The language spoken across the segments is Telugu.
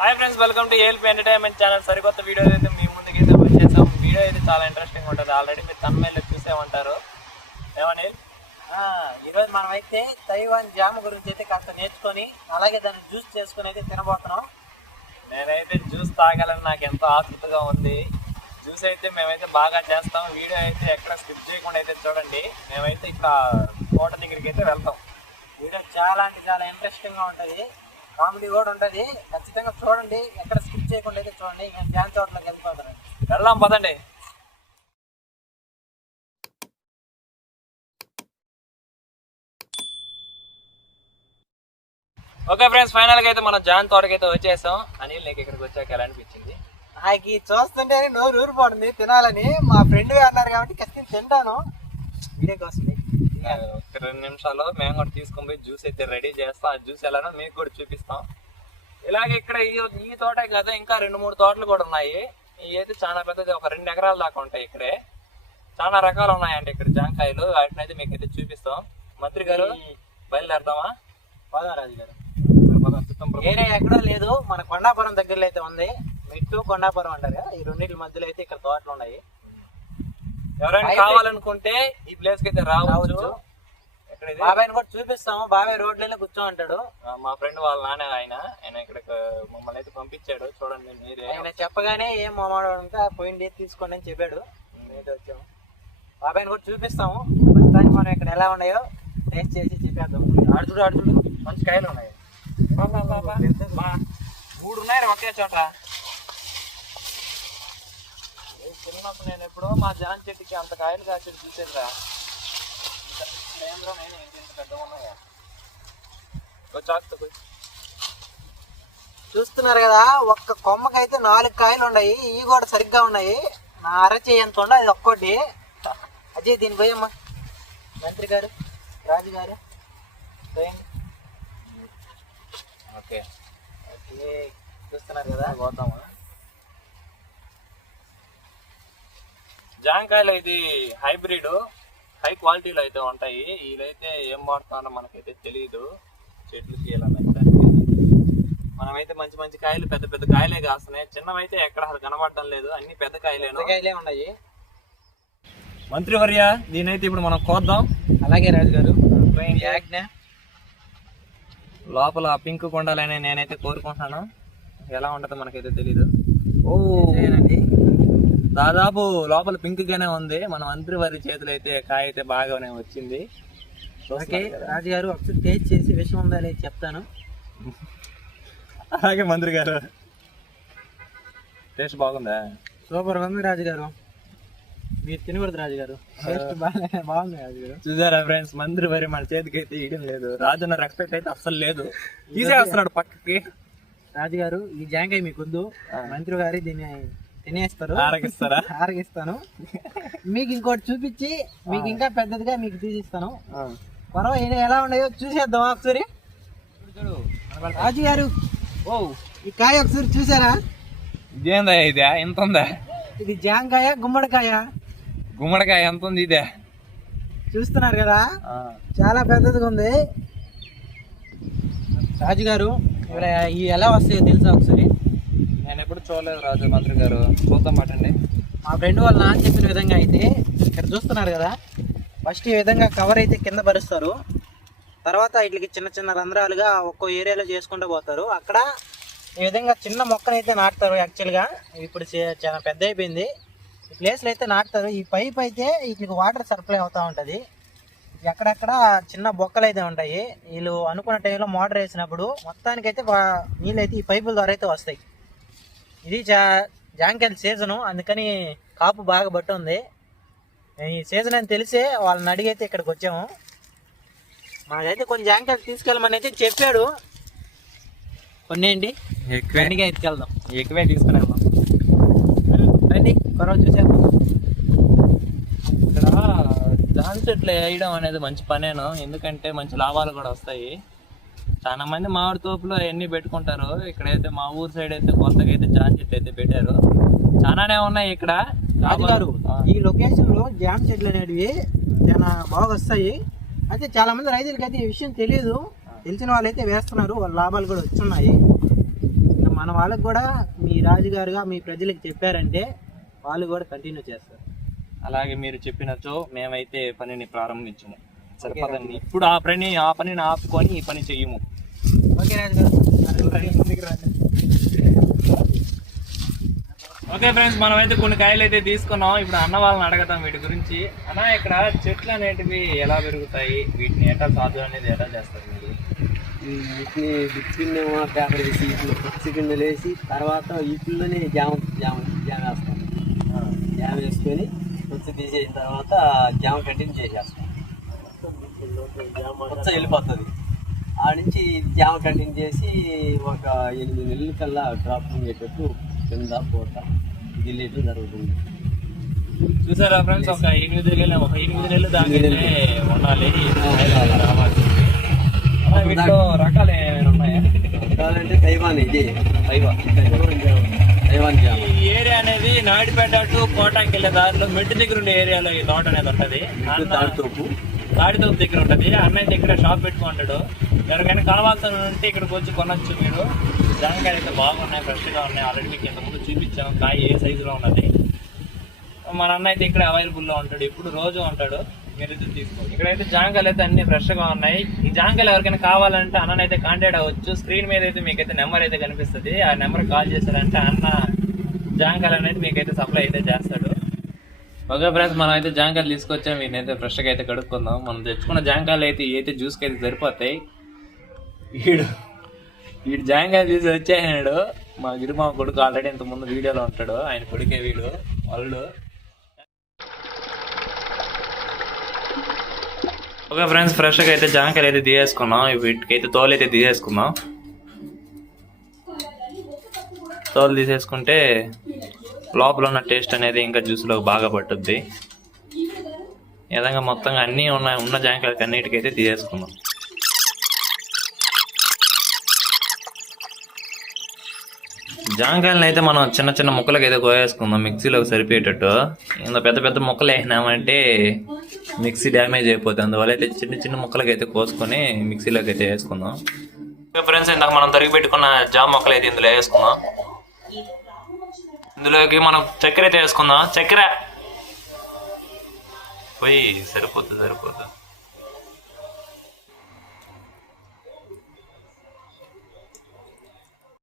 Hi friends welcome to LP entertainment channel సరికొత్త వీడియో అయితే మీ ముందుకి అయితే వచ్చేసాం. వీడియో అయితే చాలా ఇంట్రెస్టింగ్ ఉంటుంది. ఆల్రెడీ మీరు తమిళ చూసే ఉంటారు ఏమని ఈరోజు మనం అయితే తైవాన్ జామ్ గురించి అయితే కాస్త నేర్చుకొని అలాగే దాన్ని జ్యూస్ చేసుకొని అయితే తినబోతున్నాం. నేనైతే జ్యూస్ తాగాలని నాకు ఎంతో ఆతృతగా ఉంది. జ్యూస్ అయితే మేమైతే బాగా చేస్తాం. వీడియో అయితే ఎక్కడ స్కిప్ చేయకుండా అయితే చూడండి. మేమైతే ఇక్కడ తోట దగ్గరికి అయితే వెళ్తాం. వీడియో చాలా అంటే చాలా ఇంట్రెస్టింగ్గా ఉంటది. కామెడీ కూడా ఉంటది. ఖచ్చితంగా చూడండి. ఎక్కడ స్కిప్ చేయకుండా అయితే చూడండి. నేను జామ్ తోటలోకి వెళ్ళిపోతాను. వెళ్దాం పదండి. ఓకే ఫ్రెండ్స్ ఫైనల్గా అయితే మనం జాన్ తోటకి అయితే వచ్చేసాం. అనిల్ నీకు ఇక్కడికి వచ్చాక ఎలా అనిపించింది? నాకు ఇది చూస్తుంటేనే నోరు ఊరిపోతుంది. తినాలని. మా ఫ్రెండ్ అన్నారు కాబట్టి ఖచ్చితంగా తింటాను. వీడియో కోసం రెండు నిమిషాలు మేము కూడా తీసుకొని పోయి జ్యూస్ అయితే రెడీ చేస్తాం. ఆ జ్యూస్ ఎలానో మీకు కూడా చూపిస్తాం. ఇలాగే ఇక్కడ ఈ ఈ తోటే కదా ఇంకా రెండు మూడు తోటలు కూడా ఉన్నాయి. ఇవి అయితే చాలా పెద్దది ఒక రెండు ఎకరాల దాకా ఉంటాయి ఇక్కడే. చాలా రకాలు ఉన్నాయండి ఇక్కడ జాంకాయలు. వాటిని అయితే మీకు అయితే చూపిస్తాం. మంత్రి గారు బయలుదేరదామా? పోదారాజు గారు. వేరే ఎక్కడో లేదు. మన కొండాపురం దగ్గరలో అయితే ఉంది. మెట్టు కొండాపురం అంటారు ఈ రెండింటి మధ్యలో అయితే ఇక్కడ తోటలు ఉన్నాయి. ఎవరైనా కావాలనుకుంటే ఈ ప్లేస్కి అయితే రావచ్చు? బాబాయ్ని కూడా చూపిస్తాము. బాబాయ్ రోడ్లలో కూర్చో అంటాడు ఆ, మా ఫ్రెండ్ వాళ్ళ నాన్న ఆయన ఆయన ఇక్కడ మమ్మల్ని అయితే పంపించాడు. చూడండి మీరే. ఆయన చెప్పగానే ఏం మామాడు అంటే పోయింది తీసుకోండి అని చెప్పాడు. అయితే వచ్చాము. బాబాయ్ని కూడా చూపిస్తాము. ప్రస్తుతానికి మనం ఇక్కడ ఎలా ఉన్నాయో టేస్ట్ చేసి చెప్పేద్దాం. ఆడు చూడు ఆడు చూడు. మంచి కాయలు ఉన్నాయి. మూడు ఉన్నాయి ఒకే చోట ఏ చిన్నప్పుడు నేను ఎప్పుడో మా జాన్ చెట్టుకి అంత కాయలు కాసేది చూసేదిరా. కేంద్రం నేను ఏంటి ఇంత పెద్దగా ఉన్నాయా కొంచెం కొంచెం. చూస్తున్నారు కదా ఒక్క కొమ్మకైతే నాలుగు కాయలు ఉన్నాయి ఇవి కూడా సరిగ్గా ఉన్నాయి. నా అరచేయి ఎంత ఉండ అది ఒక్కోటి. అజయ్ దీని పోయమ్మా మంత్రి గారు రాజు గారు పోయండి. ఓకే. ఓకే. చూస్తున్నారు కదా. పోతామా? జాంకాయలు ఇది హైబ్రిడ్ హై క్వాలిటీలో అయితే ఉంటాయి. ఇదైతే ఏం వాడుతున్నారో మనకైతే తెలియదు చెట్లకి ఇలా మనమైతే మంచి మంచి కాయలు పెద్ద పెద్ద కాయలే కాస్తున్నాయి. చిన్నవైతే ఎక్కడ కనబడడం లేదు. అన్ని పెద్ద కాయలేను. కాయలే ఉన్నాయి. మంత్రివర్య దీనైతే ఇప్పుడు మనం కోద్దాం. అలాగే రాజు గారు. లోపల పింక్ కొండాలని నేనైతే కోరుకుంటున్నాను. ఎలా ఉంటుందో మనకైతే తెలీదు. ఓ. దాదాపు లోపల పింక్ గానే ఉంది. మన మంత్రి వారి చేతిలో అయితే కాయ అయితే బాగానే వచ్చింది. ఓకే చూస్తున్నారు కదా. రాజు గారు ఒకసారి టేస్ట్ చేసి విషయం ఉందా లేదు చెప్తాను. అలాగే మంత్రి గారు. టేస్ట్ బాగుందా? సూపర్ ఉంది రాజు గారు మీరు తినకూడదు రాజు గారు టేస్ట్ బాగా బాగుంది రాజు గారు చూసారా ఫ్రెండ్స్? మంత్రి వారి మన చేతికి అయితే ఇయడం లేదు. రాజన్న రెస్పెక్ట్ అయితే అస్సలు లేదు. తీసేస్తున్నాడు పక్కకి. రాజు గారు ఈ జాంకాయ మీకు వద్దు. మంత్రి గారు దీన్ని తినేస్తారు. ఆరగిస్తారా? ఆరగిస్తాను. మీకు ఇంకోటి చూపించి మీకు ఇంకా పెద్దదిగా మీకు తీసిస్తాను. పర్వాలేదు ఎలా ఉన్నాయో చూసేద్దాం ఒకసారి. రాజు గారు ఓ ఈ కాయ ఒకసారి చూసారా? ఇదేందా ఇదే? ఎంత ఉందా? ఇది జాంకాయ గుమ్మడికాయ. గుమ్మడికాయ ఎంత ఉంది ఇదే? చూస్తున్నారు కదా? చాలా పెద్దదిగా ఉంది. రాజు గారు ఎలా వస్తాయో తెలుసా ఒకసారి? నేను ఎప్పుడు చూడలేదు రాజు మంత్రి గారు. చూద్దాం అటండి. మా ఫ్రెండ్ వాళ్ళు నాన్న చెప్పిన విధంగా అయితే ఇక్కడ చూస్తున్నారు కదా ఫస్ట్ ఈ విధంగా కవర్ అయితే కింద పరుస్తారు తర్వాత వీటికి చిన్న చిన్న రంధ్రాలుగా ఒక్కో ఏరియాలో చేసుకుంటూ పోతారు. అక్కడ ఈ విధంగా చిన్న మొక్కను అయితే నాటుతారు యాక్చువల్గా ఇప్పుడు చే- చాలా పెద్ద అయిపోయింది. ఈ ప్లేస్లో అయితే నాటుతారు. ఈ పైప్ అయితే వీటికి వాటర్ సప్లై అవుతూ ఉంటుంది. ఎక్కడెక్కడ చిన్న బొక్కలు అయితే ఉంటాయి. వీళ్ళు అనుకున్న టైంలో మోటార్ వేసినప్పుడు మొత్తానికైతే వా- నీళ్ళు అయితే ఈ పైపుల ద్వారా అయితే వస్తాయి. ఇది జా జాంకాయల సీజను. అందుకని కాపు బాగా బట్టి ఉంది ఈ సీజన్ అని తెలిసే వాళ్ళని అడిగైతే ఇక్కడికి వచ్చాము. మాకైతే కొన్ని జాంకాయలు తీసుకెళ్ళమని అయితే చెప్పాడు. కొన్ని ఏంటి? ఎక్కువే. బండిగా ఎత్తుకెళ్దాం ఎక్కువే తీసుకుని వెళ్దాం రండి పర్వాలేదు చూసేద్దాం. ఇక్కడ జాన్ చెట్లు వేయడం అనేది మంచి పనేను. ఎందుకంటే మంచి లాభాలు కూడా వస్తాయి. చాలా మంది మామిడి తోపులు అవన్నీ పెట్టుకుంటారు. ఇక్కడైతే మా ఊరు సైడ్ అయితే కొత్తగా అయితే జాన్ చెట్లు అయితే పెట్టారు. చాలానే ఉన్నాయి ఇక్కడ. రాజుగారు ఈ లొకేషన్లో జామ చెట్లు అనేటివి చాలా బాగా వస్తాయి. అయితే చాలా మంది రైతులకి అయితే ఈ విషయం తెలియదు తెలిసిన వాళ్ళు అయితే వేస్తున్నారు. వాళ్ళ లాభాలు కూడా వచ్చున్నాయి. మన వాళ్ళకు కూడా మీ రాజుగారుగా మీ ప్రజలకు చెప్పారంటే వాళ్ళు కూడా కంటిన్యూ చేస్తారు. అలాగే మీరు చెప్పినచో మేమైతే పనిని ప్రారంభించము. సరిపదండి ఇప్పుడు ఆ పని ఆ పనిని ఆపుకొని ఈ పని చెయ్యము ఓకే ఓకే ఫ్రెండ్స్ మనం అయితే కొన్ని కాయలు అయితే తీసుకున్నాం. ఇప్పుడు అన్న వాళ్ళని అడగతాం వీటి గురించి. అన్న ఇక్కడ చెట్లు అనేటివి ఎలా పెరుగుతాయి? వీటిని ఎట్లా సాధు అనేది ఎలా చేస్తారు మీరు? వీటిని బిచ్చిన పేపర్ వేసి పిచ్చి కింద వేసి తర్వాత వీటిల్లోనే జామ జామ జామ వేస్తాం. జామ వేసుకొని కొత్త తీసేసిన తర్వాత జామ కంటిన్యూ చేసేస్తాం. కొత్త వెళ్ళిపోతుంది. ఆ నుంచి జామ కంటిన్యూ చేసి ఒక ఎనిమిది నెలల కల్లా డ్రాప్ అయ్యేటట్టు కింద పూట గిల్లేటం జరుగుతుంది. చూసారా ఫ్రెండ్స్ ఒక ఎనిమిది నెలలు ఒక ఎనిమిది నెలలు దానికైతే ఉండాలి. వీటిలో రకాలు ఏమైనా ఉన్నాయా? కావాలంటే తైవాన్ ఇది. తైవాన్ జామ. ఈ ఏరియా అనేది నాయుడుపేట టు కోటాకి వెళ్ళే దారిలో మెట్టు దగ్గర ఉండే ఏరియాలో ఈ తోట అనేది ఉంటది. తాడుతోపు తాడితోపు దగ్గర ఉంటది. అన్నయ్య దగ్గర షాప్ పెట్టుకుంటాడు. ఎవరికైనా కావాల్సి ఉంటే ఇక్కడికి వచ్చి కొనొచ్చు మీరు. జామకాయలు అయితే బాగున్నాయి ఫ్రెష్గా ఉన్నాయి. ఆల్రెడీ మీకు ఇంతకుముందు చూపించాము. కాయ ఏ సైజులో ఉన్నది? మన అన్న అయితే ఇక్కడ అవైలబుల్లో ఉంటాడు. ఇప్పుడు రోజు ఉంటాడు. మీరు అయితే తీసుకోండి. ఇక్కడైతే జాంకాయలు అయితే అన్ని ఫ్రెష్గా ఉన్నాయి. ఈ జాంకాయలు ఎవరికైనా కావాలంటే అన్న అయితే కాంటాక్ట్ అవ్వచ్చు. స్క్రీన్ మీద అయితే మీకైతే నెంబర్ అయితే కనిపిస్తుంది. ఆ నెంబర్ కాల్ చేశారంటే అన్న జాంకాయలు అనేది మీకైతే సప్లై అయితే చేస్తాడు. ఓకే ఫ్రెండ్స్ మనం అయితే జాంకాయలు తీసుకొచ్చాం వీటిని అయితే ఫ్రెష్గా అయితే కడుక్కుందాం. మనం తెచ్చుకున్న జాంకాయలు అయితే అయితే జ్యూస్కి అయితే సరిపోతాయి వీడు వీడు జాంకాయలు తీసి వచ్చేసాడు మా గిరిమా కొడుకు ఆల్రెడీ ఇంత ముందు వీడియోలో ఉంటాడు. ఆయన కొడుకే వీడు వాళ్ళు ఓకే ఫ్రెండ్స్ ఫ్రెష్గా అయితే జాంకాయలు అయితే తీసేసుకున్నాం. వీటికి అయితే తోలు అయితే తీసేసుకున్నాం. తోలు తీసేసుకుంటే లోపల ఉన్న టేస్ట్ అనేది ఇంకా జ్యూస్లో బాగా పట్టుద్ది. ఈ విధంగా మొత్తంగా అన్నీ ఉన్న ఉన్న జాంకాయలకి అన్నిటికైతే తీసేసుకున్నాం. జాంకాయలను అయితే మనం చిన్న చిన్న ముక్కలకు అయితే కోయేసుకుందాం. మిక్సీలోకి సరిపోయేటట్టు ఇంత పెద్ద పెద్ద ముక్కలు వేసినామంటే మిక్సీ డ్యామేజ్ అయిపోతుంది. అందువల్ల అయితే చిన్న చిన్న ముక్కలకి అయితే కోసుకొని మిక్సీలోకి అయితే వేసుకుందాం. ఫ్రెండ్స్ ఇందాక మనం తరిగి పెట్టుకున్న జామ మొక్కలు అయితే ఇందులో వేసుకుందాం. ఇందులోకి మనం చక్కెర అయితే వేసుకుందాం. చక్కెర! పోయి సరిపోతుంది సరిపోతుంది.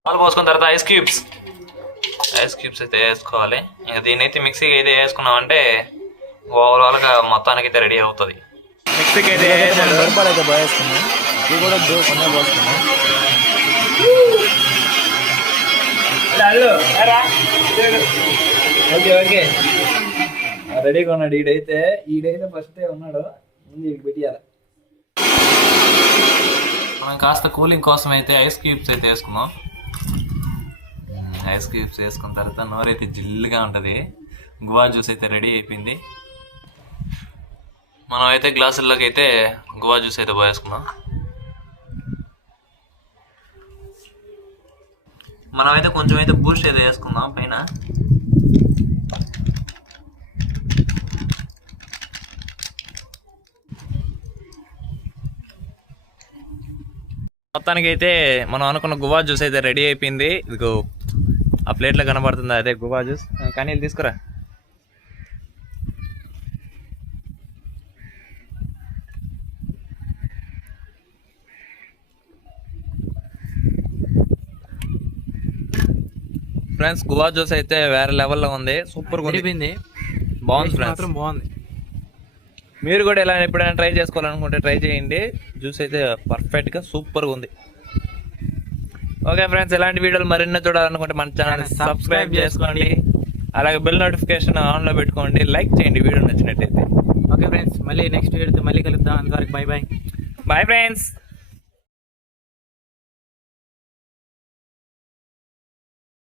పాలు పోసుకున్న తర్వాత ఐస్ క్యూబ్స్ ఐస్ క్యూబ్స్ అయితే వేసుకోవాలి. ఇంకా దీన్ని అయితే మిక్సీకి అయితే వేసుకున్నామంటే ఓవరాల్గా మొత్తానికి అయితే రెడీ అవుతుంది. మిక్సీకి అయితే రూపాయలు అయితే పోయేసుకున్నాం. ఇది కూడా కొన్ని పోసుకున్నాం. Okay okay. రెడీగా ఉన్నాడు ఈడైతే. ఈడైతే ఫస్ట్ ఉన్నాడు. ముందు ఈడికి పెట్టియాలి. మనం కాస్త కూలింగ్ కోసం అయితే ఐస్ క్యూబ్స్ అయితే వేసుకుందాం ఐస్ క్యూబ్స్ వేసుకున్న తర్వాత నోరైతే జిల్లుగా ఉంటుంది. గువా జ్యూస్ అయితే రెడీ అయిపోయింది. మనం అయితే గ్లాసుల్లోకి అయితే గువా జ్యూస్ అయితే పోయేసుకుందాం. మనం అయితే కొంచెం అయితే బూస్ట్ అయితే వేసుకుందాం పైన. మొత్తానికి అయితే మనం అనుకున్న గువా జ్యూస్ అయితే రెడీ అయిపోయింది. ఇదిగో ఆ ప్లేట్లో కనబడుతుంది అదే గువా జ్యూస్. కానీ ఇది తీసుకురా. ఫ్రెండ్స్ గువా జ్యూస్ అయితే వేరే లెవెల్లో ఉంది. సూపర్ ఉంది. బాగుంది ఫ్రెండ్స్. మాత్రం బాగుంది. మీరు కూడా ఇలా ఎప్పుడైనా ట్రై చేసుకోవాలనుకుంటే ట్రై చేయండి. జ్యూస్ అయితే పర్ఫెక్ట్గా సూపర్గా ఉంది. ఓకే ఫ్రెండ్స్ ఇలాంటి వీడియోలు మరిన్నో చూడాలనుకుంటే మన ఛానల్ సబ్స్క్రైబ్ చేసుకోండి. అలాగే బెల్ నోటిఫికేషన్ ఆన్లో పెట్టుకోండి. లైక్ చేయండి వీడియో నచ్చినట్టయితే. ఓకే ఫ్రెండ్స్ మళ్ళీ నెక్స్ట్ వీడియోతో మళ్ళీ కలుద్దాం. అంతవరకు బై బాయ్ బాయ్ ఫ్రెండ్స్